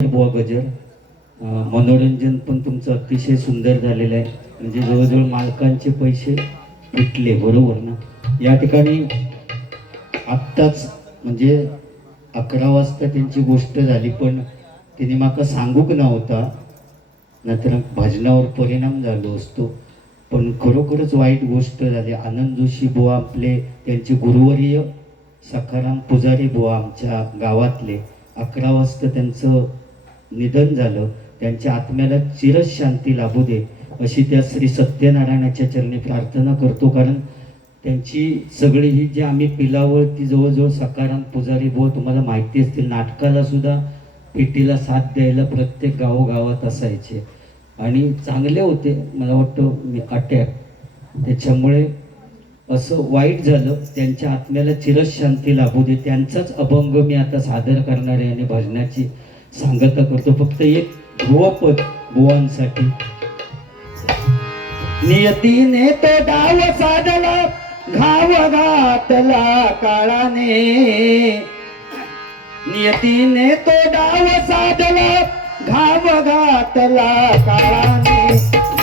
बुवा गजर मनोरंजन पण तुमचं अतिशय सुंदर झालेलं आहे. म्हणजे जवळजवळ मालकांचे पैसे भेटले, बरोबर ना? या ठिकाणी आत्ताच म्हणजे 11 वाजता त्यांची गोष्ट झाली, पण तिने माका सांगूक नव्हता, नाहीतर भजनावर परिणाम झालो असतो. पण खरोखरच वाईट गोष्ट झाली. आनंद जोशी बुवा आपले, त्यांचे गुरुवर्य सखाराम पुजारी बुवा आमच्या गावातले, 11 वाजता त्यांचं निधन झालं. त्यांच्या आत्म्याला चिरच शांती लाभू दे अशी त्या श्री सत्यनारायणाच्या चरणी प्रार्थना करतो. कारण त्यांची सगळी ही जी आम्ही पिलावळ ती जवळजवळ सखाराम पुजारी बुवा तुम्हाला माहिती असतील, नाटकाला सुद्धा पेटीला साथ द्यायला प्रत्येक गावोगावात असायचे आणि चांगले होते. मला वाटतं मी अटॅक त्याच्यामुळे असं वाईट झालं. त्यांच्या आत्म्याला चिरच शांती लाभू दे. त्यांचाच अभंग मी आता सादर करणार आहे आणि भजनाची सांगता करतो. फक्त एक ध्रुवपद बुवांसाठी. नियतीने तो डाव साधला, घाव घातला काळाने. नियतीने तो डाव साधला, घाव घातला काळाने.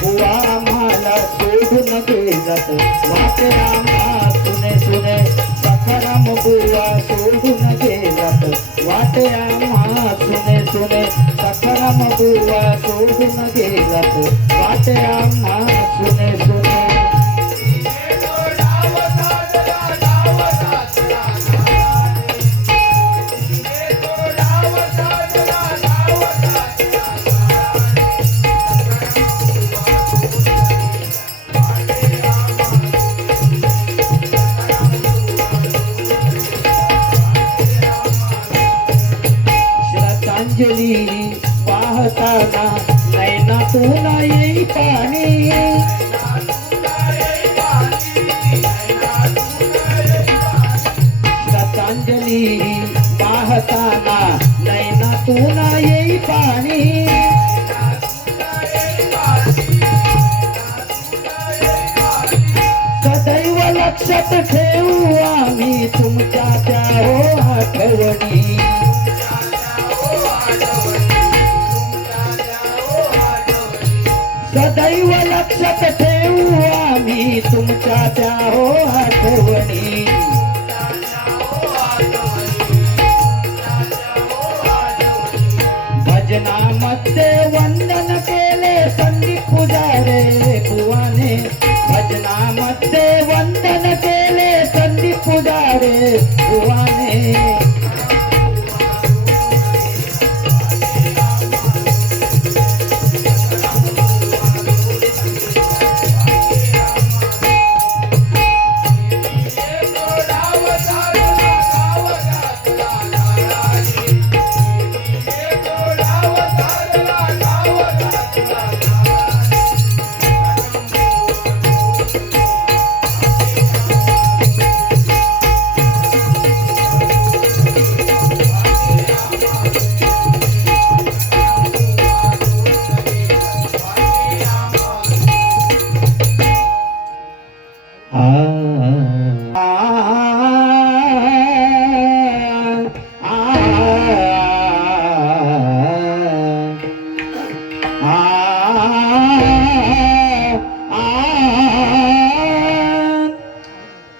बुवा मला सोडून गेलात, वाटे रामा सुने सुने. सखाराम बुवा सोडून गेलात, वाटे रामा सुने सुने. सखाराम बुवा सोडून गेलात, वाटे रामा सुने सुने. श्रद्धांजली पाहताना नैनातून येई पाणी. श्रद्धांजली पाहताना नैनातून येई पाणी. सदैव लक्षात ठेवू आम्ही तुमच्या त्या आठवणी. सदैव लक्षात ठेवू आम्ही तुमच्या त्या आठवणी. भजनामध्ये वंदन केले संदीप पुजारे बुवाने. भजनामध्ये वंदन केले संदीप पुजारे बुवाने.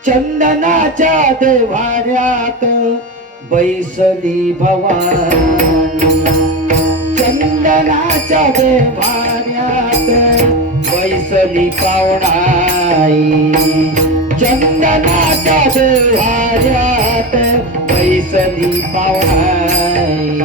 चंदनाच्या देव्हाऱ्यात बैसली भवानी. चंदनाच्या देव्हाऱ्यात बैसली पावणाई. चंदनाच्या देव्हाऱ्यात बैसली पावणाई.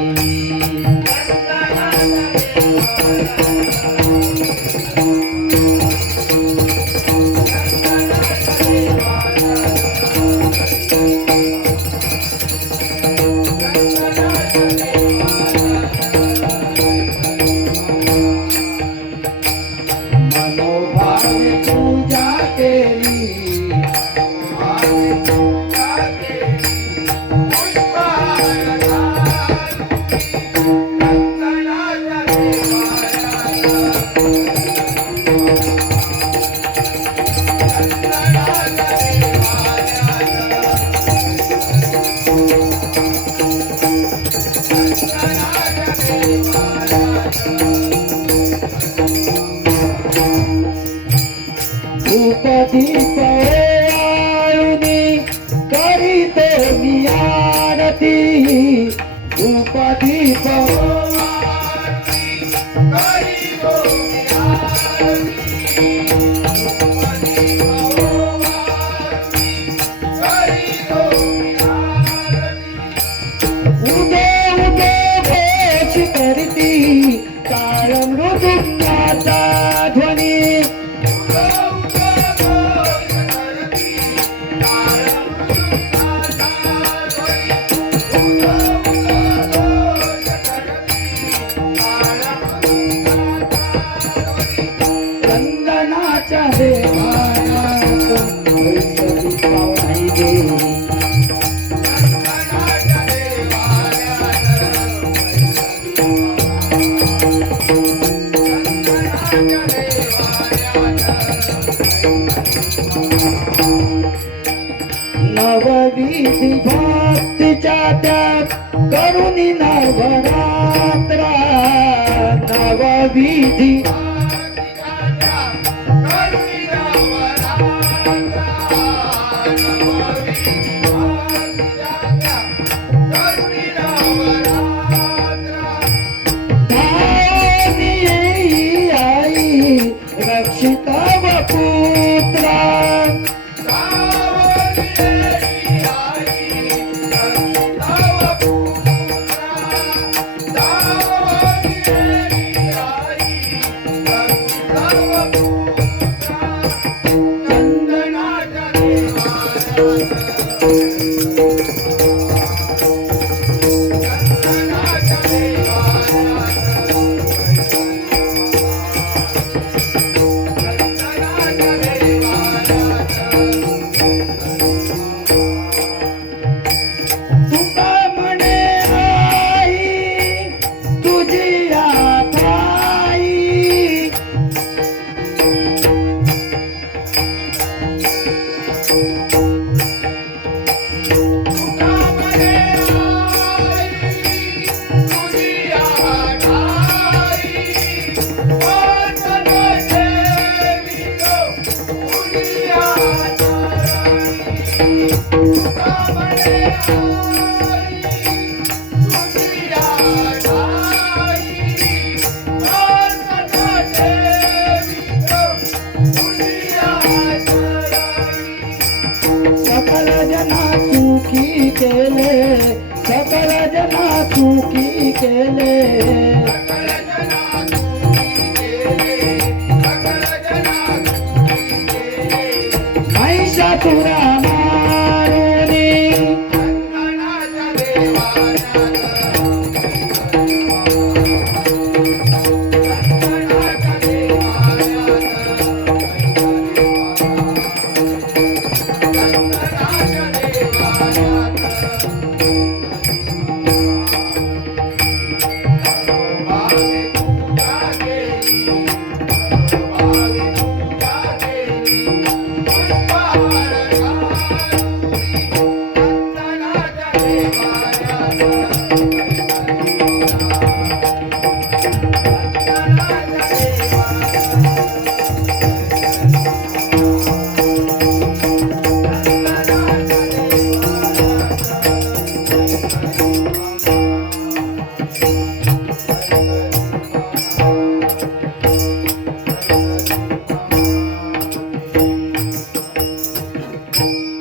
धूप दीप आळूनी करीतो मी आरती धूप दीप उदे उदे घोष करती काळ मृदुंगाचा ध्वनी चंदनाच्या देवाऱ्यात वैष्णवी पावनी देवी नवविधी भक्तीच्या त्यात करुणी नवरात्रा नवविधी धावून येई आई रक्षिता व पुत्रा तुका म्हणे आई तुझी आठाई सकल जना सुखी केले सकल जना सुखी केले महिषासुरा मारुनी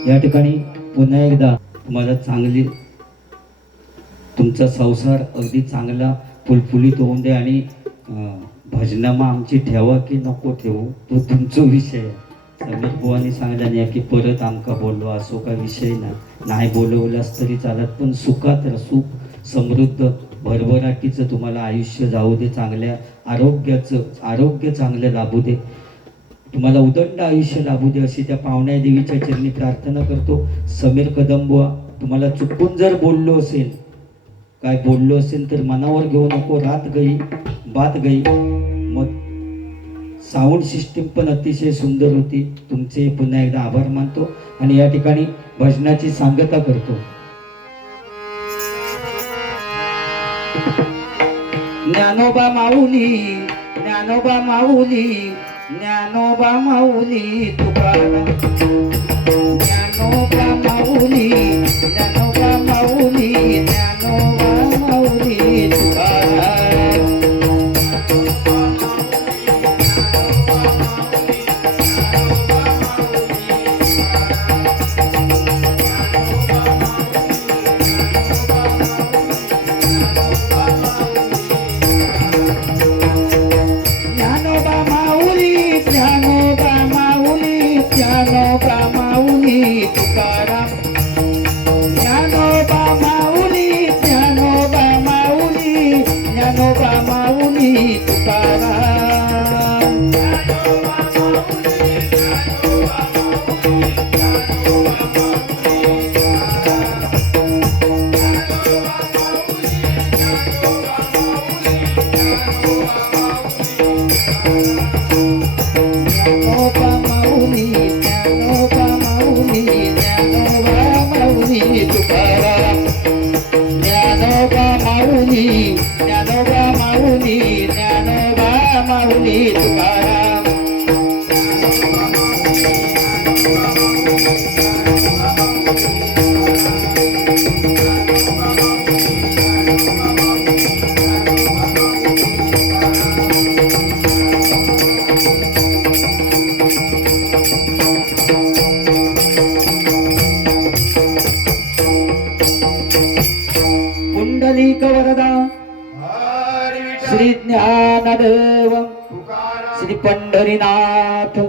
या ठिकाणी पुन्हा एकदा तुम्हाला चांगली तुमचा संसार अगदी चांगला फुलफुलीत होऊन दे आणि भजनामा आमची ठेवा की नको ठेवू तो तुमचा विषय आहे. समीर बुवानी सांगितलं नाही की परत आमका बोललो असो का विषय नाही बोलवलास तरी चालत पण सुखात सुख समृद्ध भरभराटीचं तुम्हाला आयुष्य जाऊ दे चांगल्या आरोग्य चांगलं लाभू दे तुम्हाला उदंड आयुष्य लाभू दे अशी त्या पावण्या देवीच्या चरणी प्रार्थना करतो. समीर कदम बुवा तुम्हाला चुकून जर बोललो असेल काय बोललो असेल तर मनावर घेऊ नको. रात गई बात गई. मग साऊंड सिस्टीम पण अतिशय सुंदर होती. तुमचे पुन्हा एकदा आभार मानतो आणि या ठिकाणी भजनाची सांगता करतो. ज्ञानोबा माऊली, ज्ञानोबा माऊली, ज्ञानोबा माऊली तुकाराम. ज्ञानोबा माऊली, ज्ञानोबा माऊली, ज्ञानोबा माऊली तुकाराम. ज्ञानोबा माऊली, ज्ञानोबा माऊली, ज्ञानोबा माऊली तुकाराम. ज्ञानोबा माऊली, ज्ञानोबा माऊली, ज्ञानोबा माऊली तुकाराम. ज्ञानोबा माऊली, ज्ञानोबा माऊली, ज्ञानोबा माऊली तुकाराम. ज्ञानोबा माऊली, ज्ञानोबा माऊली, ज्ञानोबा माऊली तुकाराम. पुंडलिक वरदा श्री ज्ञानदेव श्री पंढरीनाथ